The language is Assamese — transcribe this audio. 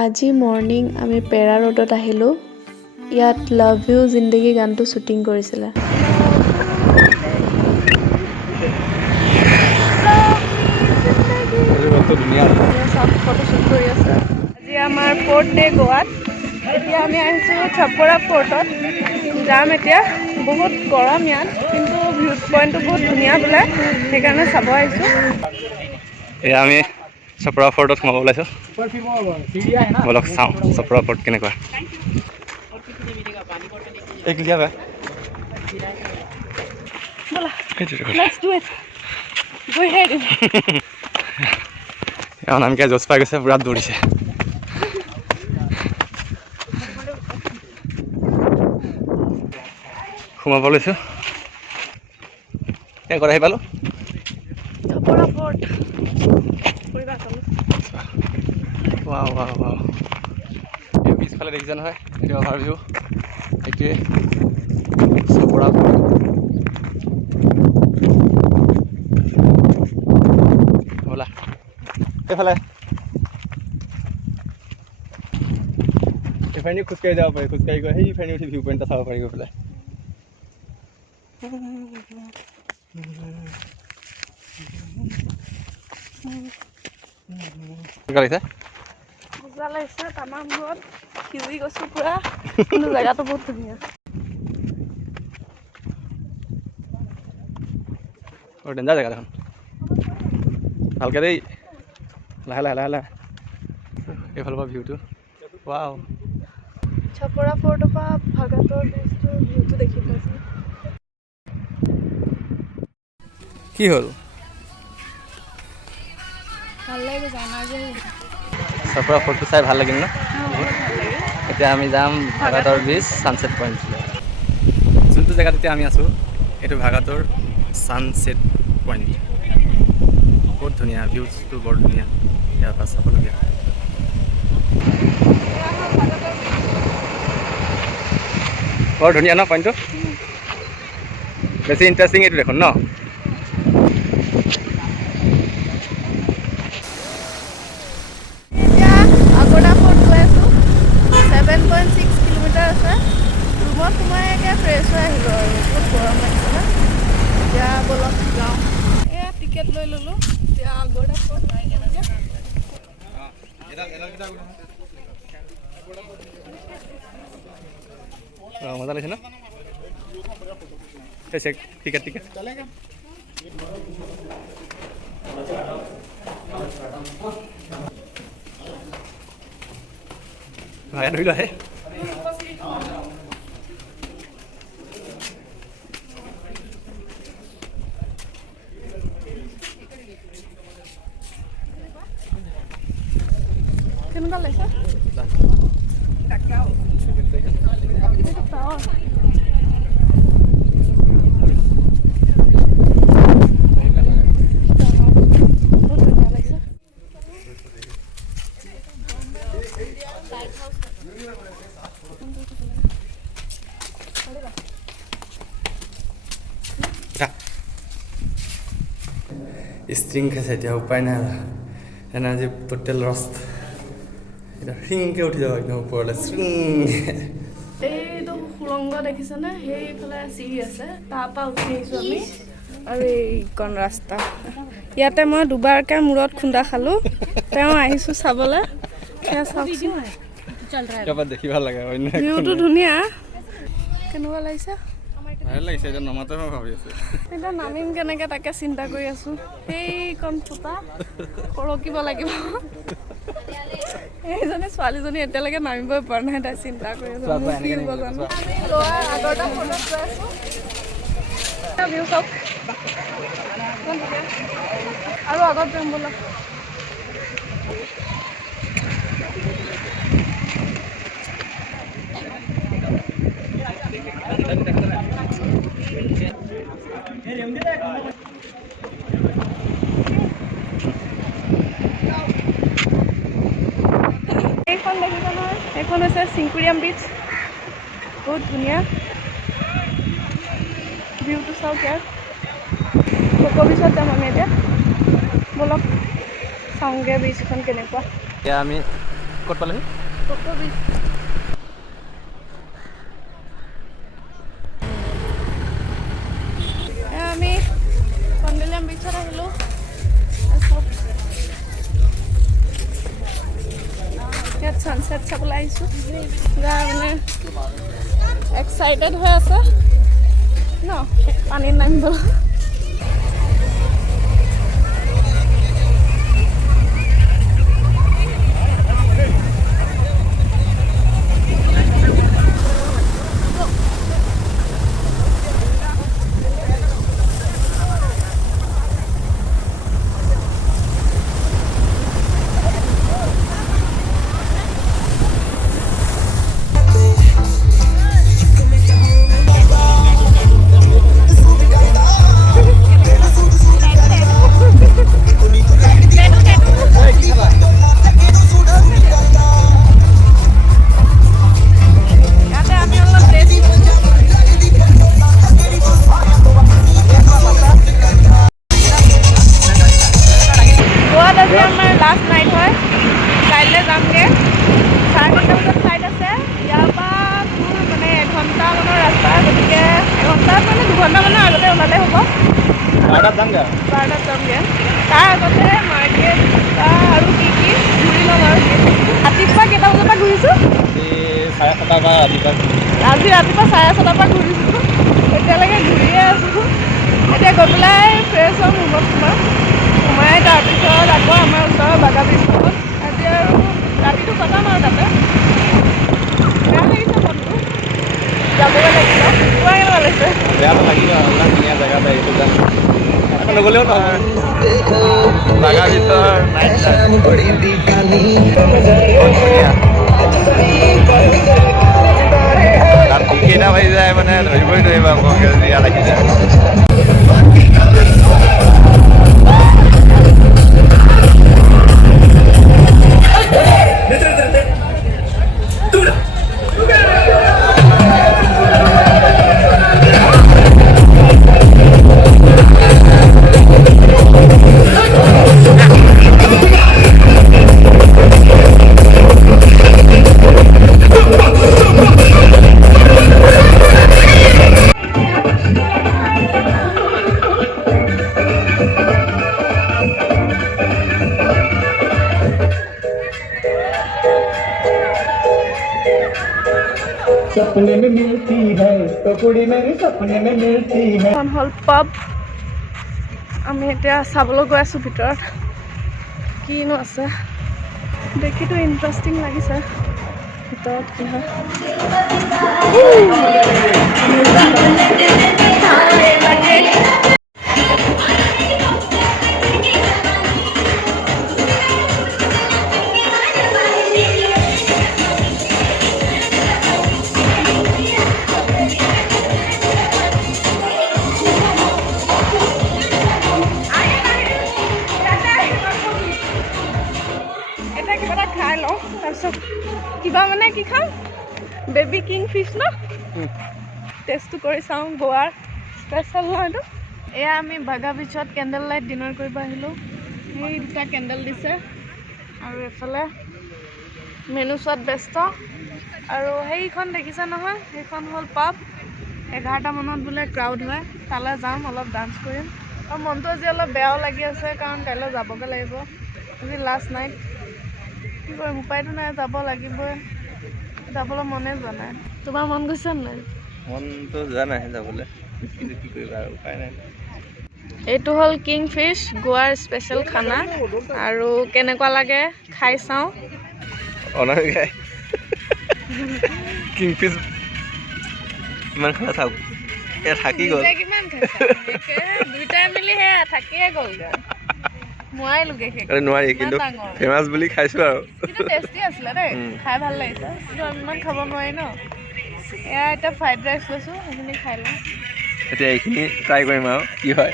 আজি মৰ্নিং আমি পেৰা ৰোডত আহিলোঁ। ইয়াত লাভ ইউ জিন্দগী গানটো শ্বুটিং কৰিছিলে। ফটোশ্বুট কৰি আছে। আজি আমাৰ 4th ডে গোৱাত। এতিয়া আমি আহিছোঁ চাপৰা ফৰ্টত। যাম এতিয়া। বহুত গৰম ইয়াত, কিন্তু ভিউ পইণ্টটো বহুত ধুনীয়া বোলে, সেইকাৰণে চাব আহিছোঁ। এয়া আমি চপৰা ফৰ্টত সোমাব ওলাইছোঁ। বলক চাওঁ চপৰা ফৰ্ট কেনেকুৱা। নামকে জজ পাই গৈছে, পুৰা দৌৰিছে। সোমাব লৈছোঁ। ক'ত আহি পালোঁ? চপৰা ফৰ্ট। পিছফালে দেখিছে নহয়, এইটো অভাৰভিউ। এইটোৱে চপৰা ফৰ্ট। ব'লা এইফালে এইফালে খোজকাঢ়ি যাব পাৰি, খোজকাঢ়ি গৈ সেইফালে উঠি ভিউ পইণ্ট এটা চাব পাৰি গৈ পেলাই। মজা লাগিছে, তামাম মূৰত সিজি গৈছোঁ পুৰা, কিন্তু জেগাটো বহুত ধুনীয়া। ডেঞ্জাৰ জেগা দেখোন। ভালকে দেই, লাহে লাহে লাহে লাহে। এইফালৰ পৰা ভিউটো ৱাও। চপৰা ফৰ্টৰ পৰা ভাগাতৰ ব্ৰিজটোৰ ভিউটো দেখি পাইছোঁ। কি হ'ল? ভাল লাগিব চপৰা ফৰ্টটো চাই ভাল লাগিল ন? এতিয়া আমি যাম ভাগাতৰ ব্ৰিজ, ছানছেট পইণ্ট। যোনটো জেগাত এতিয়া আমি আছোঁ, এইটো ভাগাতৰ ছানছেট পইণ্ট। বহুত ধুনীয়া, ভিউজটো বৰ ধুনীয়া, ইয়াৰ পৰা চাবলগীয়া। বৰ ধুনীয়া ন পইণ্টটো? বেছি ইণ্টাৰেষ্টিং এইটো দেখোন ন? এতিয়া আগৰদা ফৰ্ট গৈ আছোঁ। 7.6 কিলোমিটাৰ আছে। ৰুমত সোমাই এতিয়া ফ্ৰেছ হৈ আহিলোঁ আৰু বহুত গৰম লাগিছে ন? এতিয়া বলক যাওঁ। এয়া টিকেট লৈ ল'লোঁ। এতিয়া আগৰদা ফৰ্ট মজা লাগিছে ন? টিকেট টিকেট ভাই ধৰি ল আহে। কেনেকুৱা লাগিছে? ষ্ট্ৰিং খাইছে এতিয়া, উপায় নাই। Energy total roast. এতিয়া শিংকে উঠি যাব একদম ওপৰলৈ। এইটো সুৰংগ দেখিছেনে? সেইফালে চিৰি আছে, তাৰপৰা উঠি আহিছোঁ আমি। আৰু এইকণ ৰাস্তা। ইয়াতে মই দুবাৰকৈ মূৰত খুন্দা খালোঁ। তেওঁ আহিছোঁ চাবলৈ। সেয়া চাওকচোন, দেখি ভাল লাগে। ভিউটো ধুনীয়া। কেনেকুৱা লাগিছে? ভাল লাগিছে। এতিয়া নমাতে মই ভাবি আছোঁ এতিয়া নামিম কেনেকৈ তাকে চিন্তা কৰি আছোঁ। সেইকণ ফুটা সৰকিব লাগিব। এইজনী ছোৱালীজনী এতিয়ালৈকে নামিবই পৰা নাই, তাই চিন্তা কৰি আছোঁ মোৰ কি হ'ব জানো। ল'ৰা আগৰটা ফোনত গৈ আছোঁ। ভিউ চাওক, আৰু আগত যাম ব'লক। এইখন দেখিছে নহয়, এইখন হৈছে চিংকুৰিয়াম ব্ৰিজ। বহুত ধুনীয়া ভিউটো চাওক ইয়াৰ। লোকৰ ব্ৰিজত যাম আমি এতিয়া। ব'লক চাওঁগৈ ব্ৰিজখন কেনেকুৱা। এতিয়া আমি ক'ত পালেহি কোকো বিচ আমি কণ্ডেলিয়াম বিচত আহিলোঁ ইয়াত ছানছেট চাবলৈ আহিছোঁ যা মানে এক্সাইটেড হৈ আছে ন পানীত নামিবলৈ তাৰ আগতে মাৰ্কেট আৰু কি ঘূৰি ল'ম আৰু ৰাতিপুৱা কেইটা বজাৰ পৰা ঘূৰিছোঁ আজি ৰাতিপুৱা 6:30 পৰা ঘূৰিছোঁ এতিয়ালৈকে ঘূৰিয়ে আছোঁ এতিয়া গৈ পেলাই ফ্ৰেছ হ'ম ৰুমত সোমাই তাৰপিছত আকৌ আমাৰ ওচৰৰ বাগা ব্ৰিজখনত আজি আৰু ৰাতিটো কটাম আৰু তাতে বেয়া লাগিছে মনটো যাবগৈ লাগিব তোমাৰ কেনেকুৱা লাগিছে বেয়াটো লাগিব ইমান ধুনীয়া জেগাত আহিছোঁ যাম নগ'লেও নহয় বাগা ভিতৰ নাইট তাত কেইটা বাজি যায় মানে ধৰিবই নোৱাৰিবা আকৌ সেউজীয়া লাগি যায় सपने में मिलती है तो कुड़ी मेरी सपने में मिलती है हल पब আমি এতিয়া চাবলৈ গৈ আছোঁ ভিতৰত কিনো আছে দেখিতো ইণ্টাৰেষ্টিং লাগিছে ভিতৰত কি হয় কিবা মানে কি খাম বেবি কিং ফিছ ন টেষ্টটো কৰি চাওঁ গোৱাৰ স্পেচিয়েল ন এইটো এয়া আমি বাগা বিচত কেণ্ডেল লাইট ডিনাৰ কৰিব আহিলোঁ সেই দুটা কেণ্ডেল দিছে আৰু এফালে মেনু শ্বট ব্যস্ত আৰু সেইখন দেখিছে নহয় সেইখন হ'ল পাব 11টা মানত বোলে ক্ৰাউড হয় তালৈ যাম অলপ ডান্স কৰিম আৰু মনটো আজি অলপ বেয়াও লাগি আছে কাৰণ কাইলৈ যাবগৈ লাগিব আজি লাষ্ট নাইট কি কৰিম উপায়টো নাই যাব লাগিবই যাবলৈ মনে যোৱা নাই তোমাৰ মন গৈছে নাই মনটো যোৱা নাই যাবলৈ কিন্তু কি কৰিবা আৰু উপায় নাই এইটো হ'ল কিং ফিছ গোৱাৰ স্পেচিয়েল খানা আৰু কেনেকুৱা লাগে খাই চাওঁ অনামিকাই কিং ফিছ কিমান খানা চাওক এয়া থাকি গ'ল কিমান খাইছা দুইটাই মিলি সেয়া থাকিয়ে গ'লগৈ নোৱাৰিলোগে নোৱাৰি কিন্তু ফেমাছ বুলি খাইছোঁ আৰু কিন্তু টেষ্টি আছিলে দেই খাই ভাল লাগিছে কিন্তু আমি ইমান খাব নোৱাৰি ন এয়া এতিয়া ফ্ৰাইড ৰাইচ লৈছোঁ সেইখিনি খাই লওঁ এতিয়া এইখিনি ট্ৰাই কৰিম আৰু কি হয়